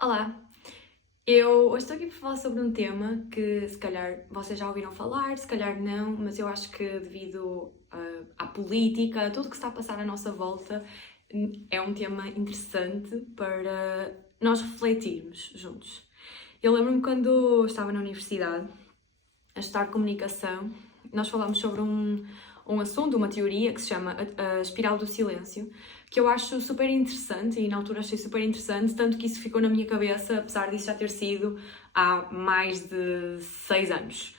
Olá, eu hoje estou aqui para falar sobre um tema que se calhar vocês já ouviram falar, se calhar não, mas eu acho que devido à política, a tudo que está a passar à nossa volta, é um tema interessante para nós refletirmos juntos. Eu lembro-me quando estava na universidade a estudar comunicação, nós falámos sobre um assunto, uma teoria que se chama a espiral do silêncio, que eu acho super interessante e na altura achei super interessante, tanto que isso ficou na minha cabeça, apesar disso já ter sido há mais de 6 anos.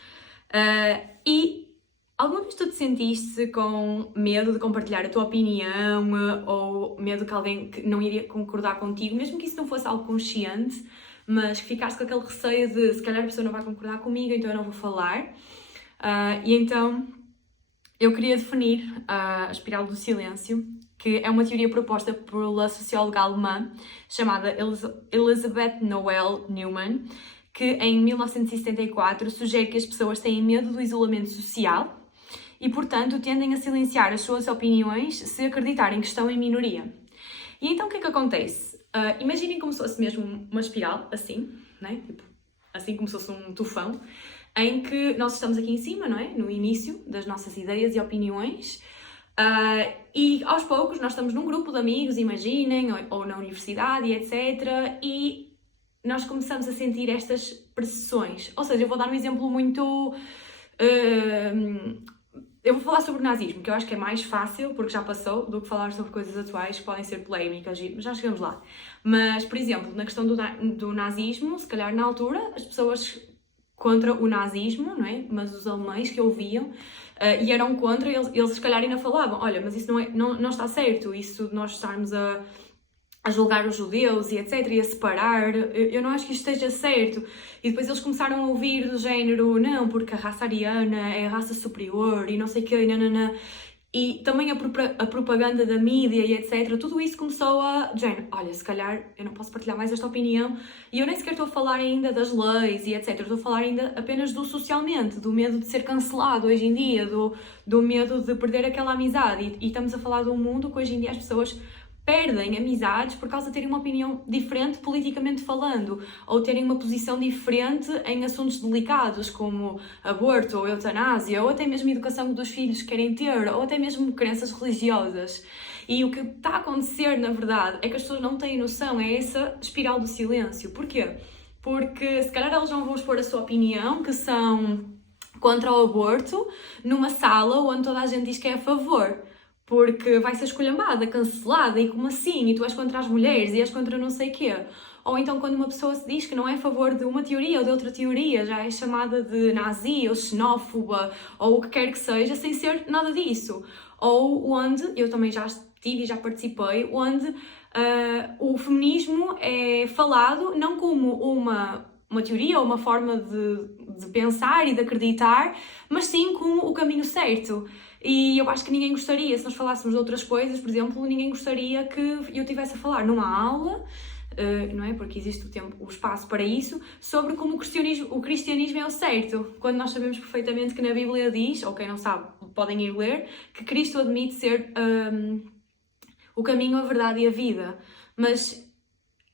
E alguma vez tu te sentiste com medo de compartilhar a tua opinião ou medo que alguém que não iria concordar contigo, mesmo que isso não fosse algo consciente, mas que ficaste com aquele receio de se calhar a pessoa não vai concordar comigo, então eu não vou falar. E então eu queria definir a espiral do silêncio, que é uma teoria proposta pela socióloga alemã chamada Elisabeth Noelle Neumann, que em 1974 sugere que as pessoas têm medo do isolamento social e, portanto, tendem a silenciar as suas opiniões se acreditarem que estão em minoria. E então o que é que acontece? Imaginem como se fosse mesmo uma espiral, assim, né? Tipo, assim como se fosse um tufão, em que nós estamos aqui em cima, não é? No início das nossas ideias e opiniões, e aos poucos nós estamos num grupo de amigos, imaginem, ou na universidade e etc. E nós começamos a sentir estas pressões. Ou seja, eu vou dar um exemplo muito... eu vou falar sobre o nazismo, que eu acho que é mais fácil, porque já passou, do que falar sobre coisas atuais que podem ser polémicas, mas já chegamos lá. Mas, por exemplo, na questão do nazismo, se calhar na altura, as pessoas contra o nazismo, não é? Mas os alemães que ouviam e eram contra, eles se calhar ainda falavam, olha, mas isso não está certo, isso nós estarmos a julgar os judeus e etc, e a separar, eu não acho que isto esteja certo. E depois eles começaram a ouvir do género, não, porque a raça ariana é a raça superior e não sei o quê, nanana. E também a propaganda da mídia e etc, tudo isso começou a... Género, olha, se calhar eu não posso partilhar mais esta opinião e eu nem sequer estou a falar ainda das leis e etc, estou a falar ainda apenas do socialmente, do medo de ser cancelado hoje em dia, do medo de perder aquela amizade e estamos a falar de um mundo que hoje em dia as pessoas perdem amizades por causa de terem uma opinião diferente politicamente falando, ou terem uma posição diferente em assuntos delicados, como aborto ou eutanásia, ou até mesmo educação dos filhos que querem ter, ou até mesmo crenças religiosas. E o que está a acontecer, na verdade, é que as pessoas não têm noção, é essa espiral do silêncio. Porquê? Porque se calhar elas não vão expor a sua opinião, que são contra o aborto, numa sala onde toda a gente diz que é a favor. Porque vai ser esculhambada, cancelada, e como assim? E tu és contra as mulheres e és contra não sei quê. Ou então quando uma pessoa se diz que não é a favor de uma teoria ou de outra teoria, já é chamada de nazi ou xenófoba ou o que quer que seja, sem ser nada disso. Ou onde, eu também já estive e já participei, onde o feminismo é falado não como uma teoria ou uma forma de pensar e de acreditar, mas sim como o caminho certo. E eu acho que ninguém gostaria, se nós falássemos de outras coisas, por exemplo, ninguém gostaria que eu estivesse a falar numa aula, não é? Porque existe o espaço para isso, sobre como o cristianismo é o certo, quando nós sabemos perfeitamente que na Bíblia diz, ou quem não sabe, podem ir ler, que Cristo admite ser o caminho, a verdade e a vida. Mas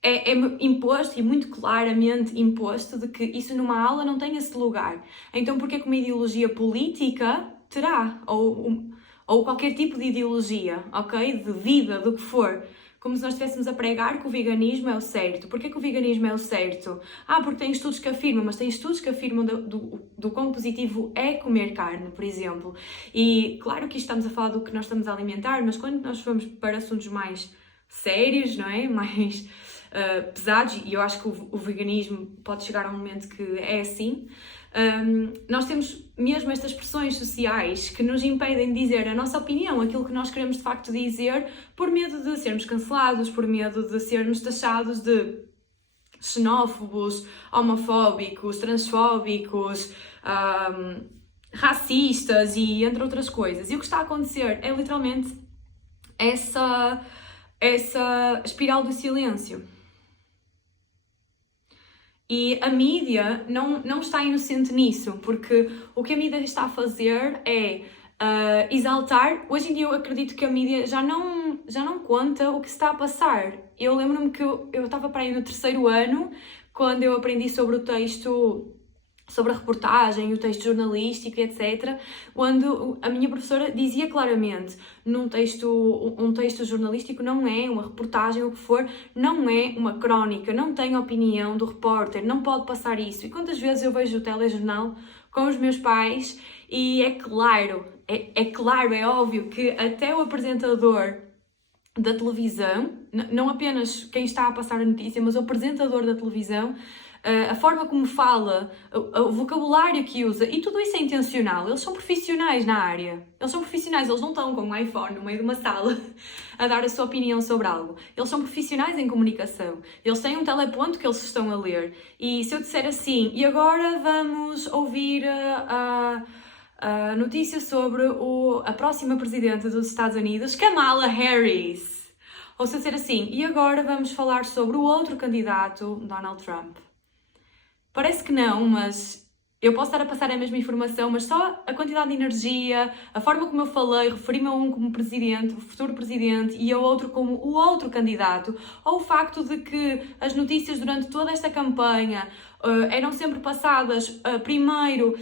é imposto, e muito claramente imposto, de que isso numa aula não tem esse lugar. Então porquê que uma ideologia política terá? Ou qualquer tipo de ideologia, ok? De vida, do que for. Como se nós estivéssemos a pregar que o veganismo é o certo. Porquê que o veganismo é o certo? Porque tem estudos que afirmam, mas tem estudos que afirmam do quão positivo é comer carne, por exemplo. E claro que estamos a falar do que nós estamos a alimentar, mas quando nós vamos para assuntos mais sérios, não é? Mais pesados, e eu acho que o veganismo pode chegar a um momento que é assim, nós temos mesmo estas pressões sociais que nos impedem de dizer a nossa opinião, aquilo que nós queremos de facto dizer, por medo de sermos cancelados, por medo de sermos taxados de xenófobos, homofóbicos, transfóbicos, racistas e entre outras coisas. E o que está a acontecer é literalmente essa espiral do silêncio. E a mídia não está inocente nisso, porque o que a mídia está a fazer é exaltar. Hoje em dia eu acredito que a mídia já não já não conta o que se está a passar. Eu lembro-me que eu estava para aí no 3º ano, quando eu aprendi sobre o texto, sobre a reportagem, o texto jornalístico, etc., quando a minha professora dizia claramente, um texto jornalístico não é uma reportagem, o que for, não é uma crónica, não tem opinião do repórter, não pode passar isso. E quantas vezes eu vejo o telejornal com os meus pais e é claro, é óbvio que até o apresentador da televisão, não apenas quem está a passar a notícia, mas o apresentador da televisão, a forma como fala, o vocabulário que usa, e tudo isso é intencional. Eles são profissionais na área. Eles são profissionais, eles não estão com um iPhone no meio de uma sala a dar a sua opinião sobre algo. Eles são profissionais em comunicação. Eles têm um teleponto que eles estão a ler. E se eu disser assim, e agora vamos ouvir a notícia sobre a próxima presidente dos Estados Unidos, Kamala Harris. Ou se eu disser assim, e agora vamos falar sobre o outro candidato, Donald Trump. Parece que não, mas eu posso estar a passar a mesma informação, mas só a quantidade de energia, a forma como eu falei, referi-me a um como presidente, o futuro presidente, e ao outro como o outro candidato, ou o facto de que as notícias durante toda esta campanha eram sempre passadas primeiro...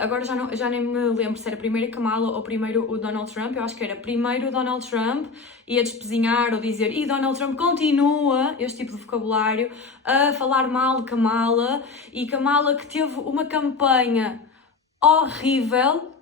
agora já nem me lembro se era primeiro a Kamala ou primeiro o Donald Trump. Eu acho que era primeiro o Donald Trump, ia despesinhar ou dizer e Donald Trump continua, este tipo de vocabulário, a falar mal de Kamala, e Kamala que teve uma campanha horrível,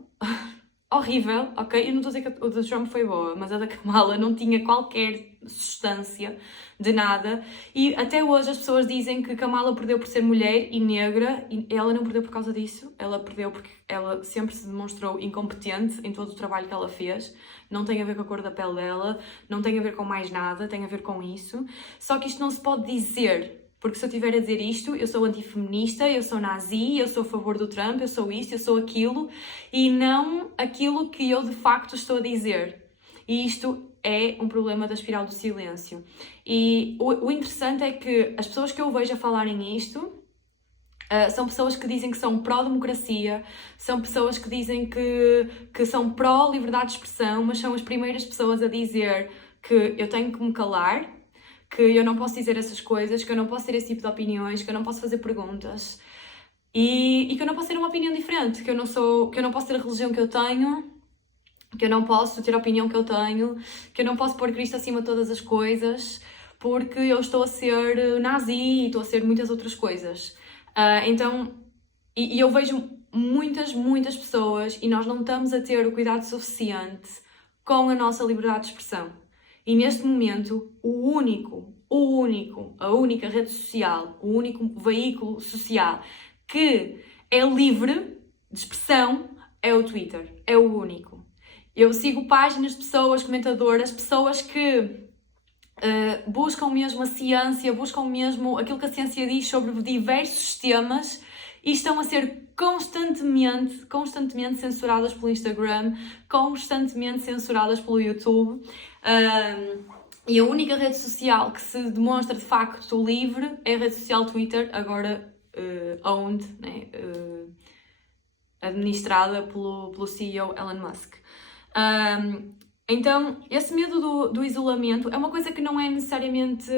horrível, ok? Eu não estou a dizer que a do Trump foi boa, mas a da Kamala não tinha qualquer substância de nada, e até hoje as pessoas dizem que Kamala perdeu por ser mulher e negra, e ela não perdeu por causa disso, ela perdeu porque ela sempre se demonstrou incompetente em todo o trabalho que ela fez. Não tem a ver com a cor da pele dela, não tem a ver com mais nada, tem a ver com isso. Só que isto não se pode dizer, porque se eu estiver a dizer isto, eu sou antifeminista, eu sou nazi, eu sou a favor do Trump, eu sou isto, eu sou aquilo, e não aquilo que eu de facto estou a dizer. E isto é um problema da espiral do silêncio. E o interessante é que as pessoas que eu vejo a falarem isto são pessoas que dizem que são pró-democracia, são pessoas que dizem que são pró-liberdade de expressão, mas são as primeiras pessoas a dizer que eu tenho que me calar, que eu não posso dizer essas coisas, que eu não posso ter esse tipo de opiniões, que eu não posso fazer perguntas e que eu não posso ter uma opinião diferente, que eu não posso ter a religião que eu tenho, que eu não posso ter a opinião que eu tenho, que eu não posso pôr Cristo acima de todas as coisas, porque eu estou a ser nazi e estou a ser muitas outras coisas. Então, eu vejo muitas pessoas e nós não estamos a ter o cuidado suficiente com a nossa liberdade de expressão. E neste momento, a única rede social, o único veículo social que é livre de expressão é o Twitter. É o único. Eu sigo páginas de pessoas, comentadoras, pessoas que buscam mesmo a ciência, buscam mesmo aquilo que a ciência diz sobre diversos temas e estão a ser constantemente censuradas pelo Instagram, constantemente censuradas pelo YouTube. E a única rede social que se demonstra de facto livre é a rede social Twitter, agora owned, né? Administrada pelo CEO Elon Musk. Então, esse medo do isolamento é uma coisa que não é necessariamente...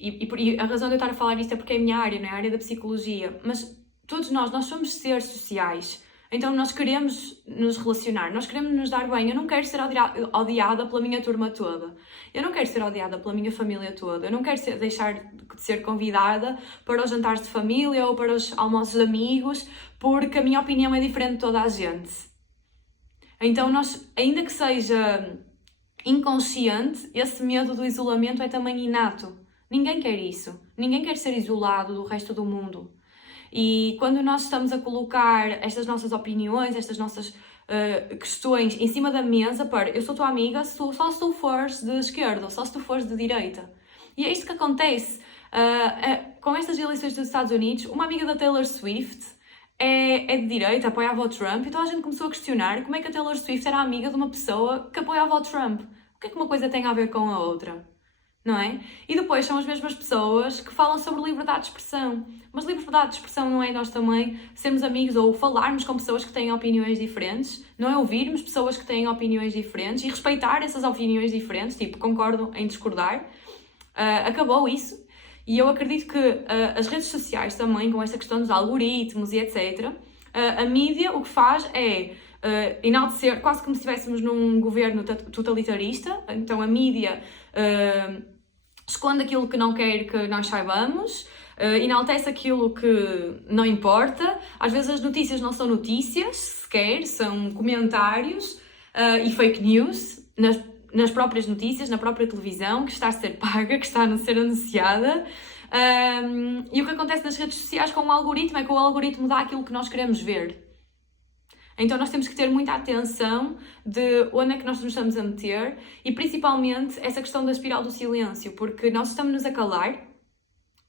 E a razão de eu estar a falar isto é porque é a minha área, não é a área da psicologia. Mas todos nós somos seres sociais. Então nós queremos nos relacionar, nós queremos nos dar bem. Eu não quero ser odiada pela minha turma toda. Eu não quero ser odiada pela minha família toda. Eu não quero deixar de ser convidada para os jantares de família ou para os almoços de amigos, porque a minha opinião é diferente de toda a gente. Então nós, ainda que seja inconsciente, esse medo do isolamento é também inato. Ninguém quer isso. Ninguém quer ser isolado do resto do mundo. E quando nós estamos a colocar estas nossas opiniões, estas nossas questões em cima da mesa para eu sou tua amiga só se tu fores de esquerda ou só se tu fores de direita. E é isto que acontece. Com estas eleições dos Estados Unidos, uma amiga da Taylor Swift é de direita, apoiava o Trump, então a gente começou a questionar como é que a Taylor Swift era amiga de uma pessoa que apoiava o Trump. O que é que uma coisa tem a ver com a outra? não é? E depois são as mesmas pessoas que falam sobre liberdade de expressão. Mas liberdade de expressão não é nós também sermos amigos ou falarmos com pessoas que têm opiniões diferentes, não é ouvirmos pessoas que têm opiniões diferentes e respeitar essas opiniões diferentes, tipo, concordo em discordar. Acabou isso. E eu acredito que as redes sociais também, com essa questão dos algoritmos e etc., a mídia o que faz é enaltecer, quase como se estivéssemos num governo totalitarista. Então a mídia esconde aquilo que não quer que nós saibamos, enaltece aquilo que não importa. Às vezes as notícias não são notícias sequer, são comentários e fake news nas próprias notícias, na própria televisão, que está a ser paga, que está a ser anunciada. E o que acontece nas redes sociais com o algoritmo é que o algoritmo dá aquilo que nós queremos ver. Então nós temos que ter muita atenção de onde é que nós nos estamos a meter e principalmente essa questão da espiral do silêncio, porque nós estamos-nos a calar,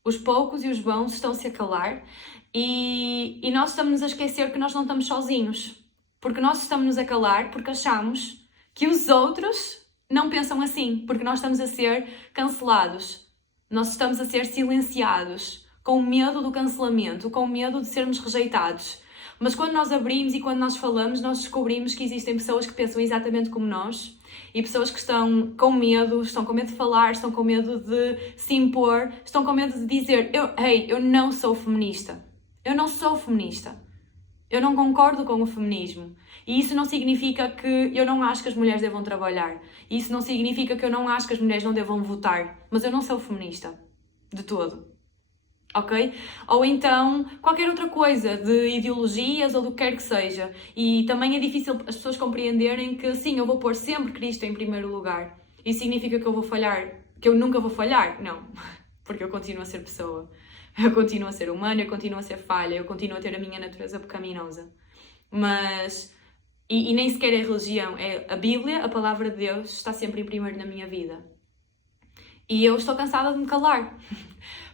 os poucos e os bons estão-se a calar e nós estamos a esquecer que nós não estamos sozinhos, porque nós estamos-nos a calar porque achamos que os outros não pensam assim, porque nós estamos a ser cancelados, nós estamos a ser silenciados, com medo do cancelamento, com medo de sermos rejeitados. Mas quando nós abrimos e quando nós falamos, nós descobrimos que existem pessoas que pensam exatamente como nós e pessoas que estão com medo de falar, estão com medo de se impor, estão com medo de dizer eu não sou feminista, eu não sou feminista, eu não concordo com o feminismo. E isso não significa que eu não acho que as mulheres devam trabalhar, isso não significa que eu não acho que as mulheres não devam votar, mas eu não sou feminista, de todo. Ok? Ou então qualquer outra coisa de ideologias ou do que quer que seja. E também é difícil as pessoas compreenderem que sim, eu vou pôr sempre Cristo em primeiro lugar. Isso significa que eu vou falhar, que eu nunca vou falhar? Não, porque eu continuo a ser pessoa, eu continuo a ser humana, eu continuo a ser falha, eu continuo a ter a minha natureza pecaminosa. Mas, e nem sequer é religião, é a Bíblia, a palavra de Deus, está sempre em primeiro na minha vida. E eu estou cansada de me calar.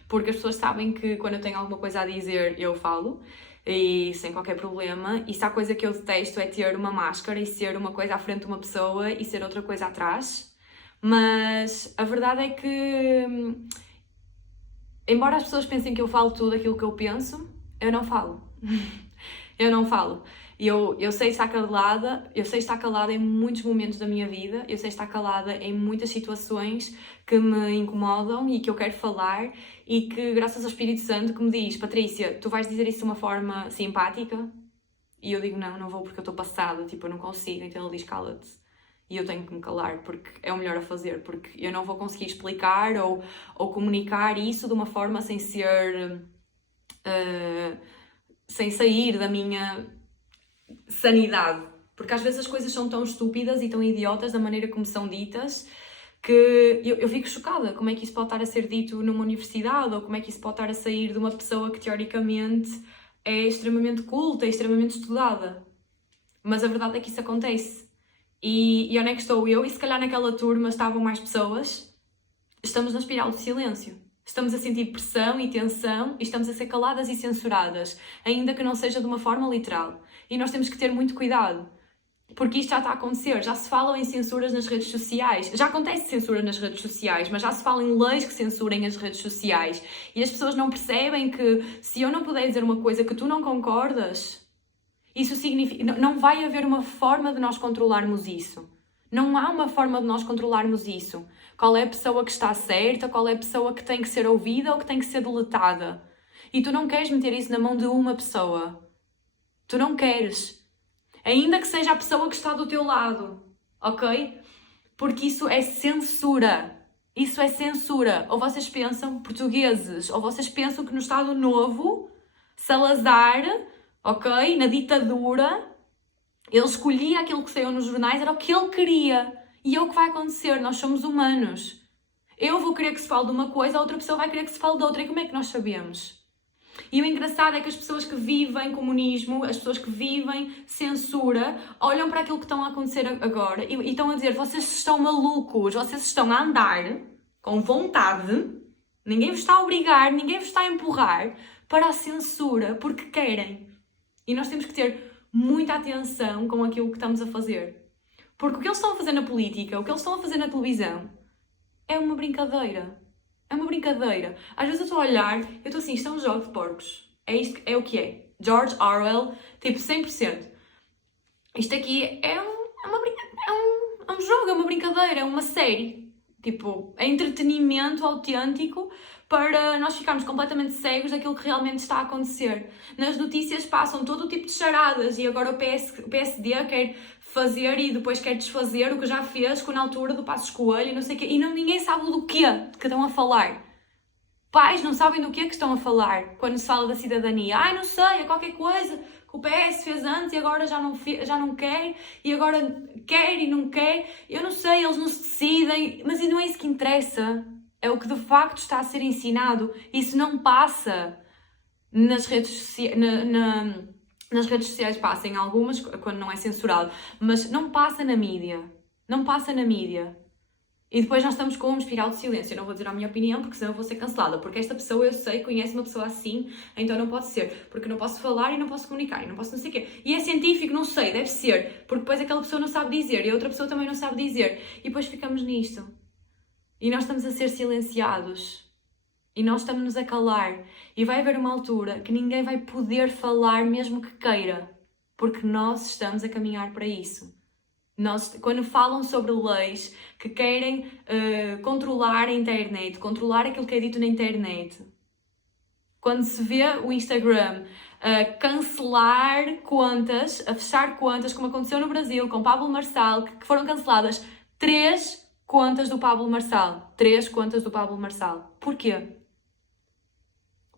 Porque as pessoas sabem que quando eu tenho alguma coisa a dizer, eu falo, e sem qualquer problema. E se há coisa que eu detesto é ter uma máscara e ser uma coisa à frente de uma pessoa e ser outra coisa atrás. Mas a verdade é que, embora as pessoas pensem que eu falo tudo aquilo que eu penso, eu não falo. Eu não falo. Eu sei estar calada em muitos momentos da minha vida, eu sei estar calada em muitas situações que me incomodam e que eu quero falar e que, graças ao Espírito Santo, que me diz: Patrícia, tu vais dizer isso de uma forma simpática? E eu digo: não vou porque eu estou passada, tipo, eu não consigo. Então ele diz: cala-te. E eu tenho que me calar porque é o melhor a fazer, porque eu não vou conseguir explicar ou comunicar isso de uma forma sem ser... sem sair da minha sanidade, porque às vezes as coisas são tão estúpidas e tão idiotas da maneira como são ditas que eu fico chocada. Como é que isso pode estar a ser dito numa universidade ou como é que isso pode estar a sair de uma pessoa que teoricamente é extremamente culta, é extremamente estudada? Mas a verdade é que isso acontece. E onde é que estou eu? E se calhar naquela turma estavam mais pessoas. Estamos na espiral do silêncio. Estamos a sentir pressão e tensão e estamos a ser caladas e censuradas, ainda que não seja de uma forma literal. E nós temos que ter muito cuidado, porque isto já está a acontecer. Já se falam em censuras nas redes sociais. Já acontece censura nas redes sociais, mas já se fala em leis que censurem as redes sociais. E as pessoas não percebem que se eu não puder dizer uma coisa que tu não concordas, isso significa... Não vai haver uma forma de nós controlarmos isso. Não há uma forma de nós controlarmos isso. Qual é a pessoa que está certa, qual é a pessoa que tem que ser ouvida ou que tem que ser deletada. E tu não queres meter isso na mão de uma pessoa. Tu não queres. Ainda que seja a pessoa que está do teu lado. Ok? Porque isso é censura. Isso é censura. Ou vocês pensam, portugueses, ou vocês pensam que no Estado Novo, Salazar, ok, na ditadura, ele escolhia aquilo que saiu nos jornais, era o que ele queria. E é o que vai acontecer, nós somos humanos. Eu vou querer que se fale de uma coisa, a outra pessoa vai querer que se fale de outra. E como é que nós sabemos? E o engraçado é que as pessoas que vivem comunismo, as pessoas que vivem censura, olham para aquilo que estão a acontecer agora e estão a dizer: vocês estão malucos, vocês estão a andar com vontade, ninguém vos está a obrigar, ninguém vos está a empurrar para a censura porque querem. E nós temos que ter muita atenção com aquilo que estamos a fazer. Porque o que eles estão a fazer na política, o que eles estão a fazer na televisão, É uma brincadeira. É uma brincadeira. Às vezes eu estou a olhar, eu estou assim, isto é um jogo de porcos. É isto, é o que é. George Orwell, tipo 100%. Isto aqui é um jogo, é uma brincadeira, é uma série. Tipo, é entretenimento autêntico para nós ficarmos completamente cegos daquilo que realmente está a acontecer. Nas notícias passam todo o tipo de charadas e agora o PSD quer fazer e depois quer desfazer o que já fez na altura do Passos Coelho e não sei o quê. E ninguém sabe do que estão a falar. Pais não sabem do que estão a falar quando se fala da cidadania. Ai, não sei, é qualquer coisa que o PS fez antes e agora já não quer, e agora quer e não quer. Eu não sei, eles não se decidem, mas não é isso que interessa. É o que de facto está a ser ensinado. Isso não passa nas redes sociais. Nas redes sociais passa em algumas, quando não é censurado, mas não passa na mídia. Não passa na mídia. E depois nós estamos com uma espiral de silêncio. Eu não vou dizer a minha opinião, porque senão eu vou ser cancelada. Porque esta pessoa, eu sei, conhece uma pessoa assim, então não pode ser. Porque não posso falar e não posso comunicar e não posso não sei o quê. E é científico, não sei, deve ser. Porque depois aquela pessoa não sabe dizer e a outra pessoa também não sabe dizer. E depois ficamos nisto. E nós estamos a ser silenciados. E nós estamos-nos a calar. E vai haver uma altura que ninguém vai poder falar mesmo que queira. Porque nós estamos a caminhar para isso. Quando falam sobre leis que querem controlar a internet, controlar aquilo que é dito na internet, quando se vê o Instagram cancelar contas, a fechar contas, como aconteceu no Brasil com Pablo Marçal, que foram canceladas 3 contas do Pablo Marçal. 3 contas do Pablo Marçal. Porquê?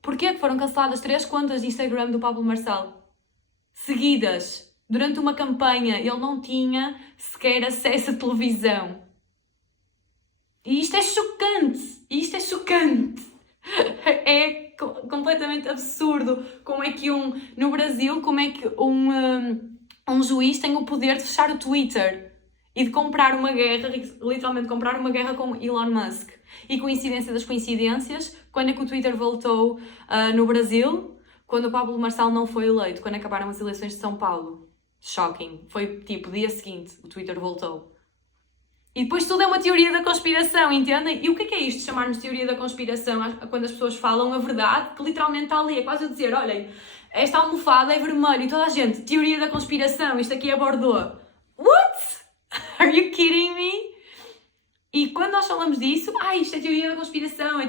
Porquê que foram canceladas 3 contas de Instagram do Pablo Marçal? Seguidas. Durante uma campanha, ele não tinha sequer acesso à televisão. E isto é chocante! É completamente absurdo como é que no Brasil, como é que um juiz tem o poder de fechar o Twitter e de comprar uma guerra, literalmente comprar uma guerra com Elon Musk. E coincidência das coincidências, quando é que o Twitter voltou no Brasil? Quando o Pablo Marçal não foi eleito, quando acabaram as eleições de São Paulo. Shocking. Foi tipo, dia seguinte, o Twitter voltou. E depois tudo é uma teoria da conspiração, entendem? E o que é isto de chamarmos de teoria da conspiração quando as pessoas falam a verdade, que literalmente está ali, é quase a dizer, olhem, esta almofada é vermelha e toda a gente, teoria da conspiração, isto aqui é Bordeaux. What? Are you kidding me? E quando nós falamos disso, isto é teoria da conspiração,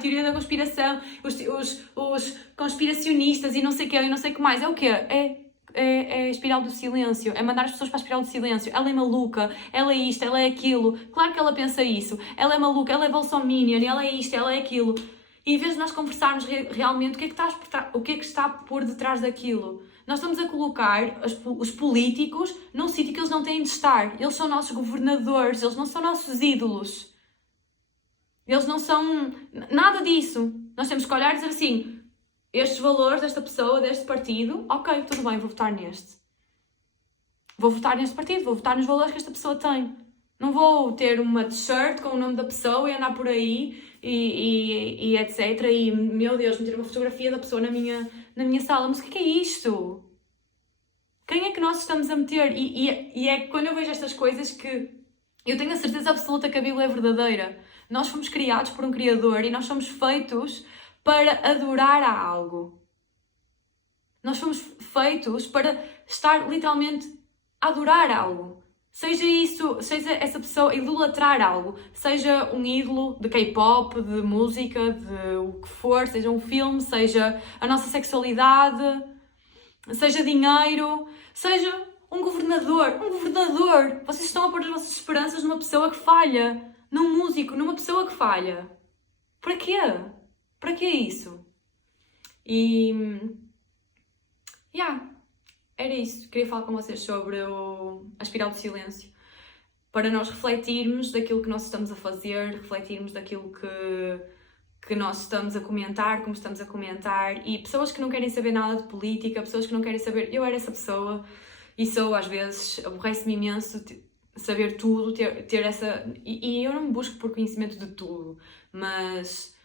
os conspiracionistas e não sei o que, e não sei o que mais, é o quê? É a espiral do silêncio, é mandar as pessoas para a espiral do silêncio. Ela é maluca, ela é isto, ela é aquilo. Claro que ela pensa isso. Ela é maluca, ela é bolsominion, ela é isto, ela é aquilo. E em vez de nós conversarmos realmente o que é que está por detrás daquilo, nós estamos a colocar os políticos num sítio que eles não têm de estar. Eles são nossos governadores, eles não são nossos ídolos. Eles não são nada disso. Nós temos que olhar e dizer assim, estes valores desta pessoa, deste partido, ok, tudo bem, vou votar neste. Vou votar neste partido, vou votar nos valores que esta pessoa tem. Não vou ter uma t-shirt com o nome da pessoa e andar por aí e etc. E, meu Deus, meter uma fotografia da pessoa na minha sala. Mas o que é isto? Quem é que nós estamos a meter? E é quando eu vejo estas coisas que eu tenho a certeza absoluta que a Bíblia é verdadeira. Nós fomos criados por um Criador e nós somos feitos para adorar a algo. Nós fomos feitos para estar literalmente a adorar algo. Seja essa pessoa idolatrar algo, seja um ídolo de K-pop, de música, de o que for, seja um filme, seja a nossa sexualidade, seja dinheiro, seja um governador. Vocês estão a pôr as vossas esperanças numa pessoa que falha, num músico, numa pessoa que falha. Para quê? Para que isso? E... era isso. Queria falar com vocês sobre a espiral do silêncio. Para nós refletirmos daquilo que nós estamos a fazer, refletirmos daquilo que nós estamos a comentar, como estamos a comentar. E pessoas que não querem saber nada de política, pessoas que não querem saber... Eu era essa pessoa e sou, às vezes, aborrece-me imenso saber tudo, ter essa... E eu não me busco por conhecimento de tudo, mas...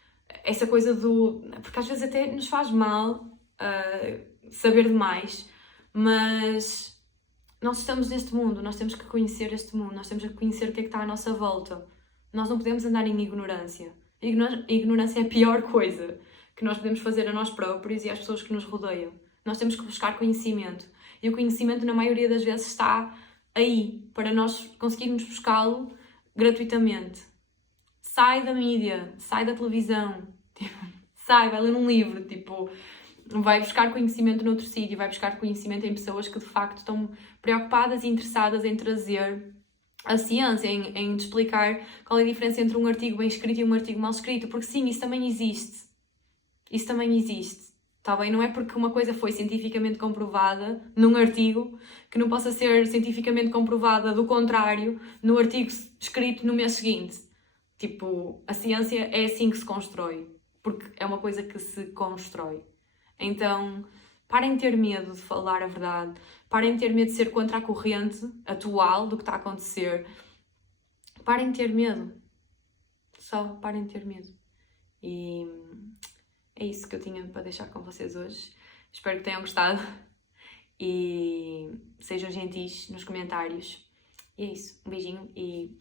essa coisa porque às vezes até nos faz mal saber demais, mas nós estamos neste mundo, nós temos que conhecer este mundo, nós temos que conhecer o que é que está à nossa volta. Nós não podemos andar em ignorância. Ignorância é a pior coisa que nós podemos fazer a nós próprios e às pessoas que nos rodeiam. Nós temos que buscar conhecimento. E o conhecimento, na maioria das vezes, está aí, para nós conseguirmos buscá-lo gratuitamente. Sai da mídia, sai da televisão, sai, vai ler um livro, vai buscar conhecimento noutro sítio, vai buscar conhecimento em pessoas que de facto estão preocupadas e interessadas em trazer a ciência, em te explicar qual é a diferença entre um artigo bem escrito e um artigo mal escrito, porque sim, isso também existe. Isso também existe, está bem? Não é porque uma coisa foi cientificamente comprovada num artigo que não possa ser cientificamente comprovada do contrário no artigo escrito no mês seguinte. A ciência é assim que se constrói, porque é uma coisa que se constrói. Então, parem de ter medo de falar a verdade, parem de ter medo de ser contra a corrente atual do que está a acontecer. Parem de ter medo. Só parem de ter medo. E é isso que eu tinha para deixar com vocês hoje. Espero que tenham gostado e sejam gentis nos comentários. E é isso. Um beijinho e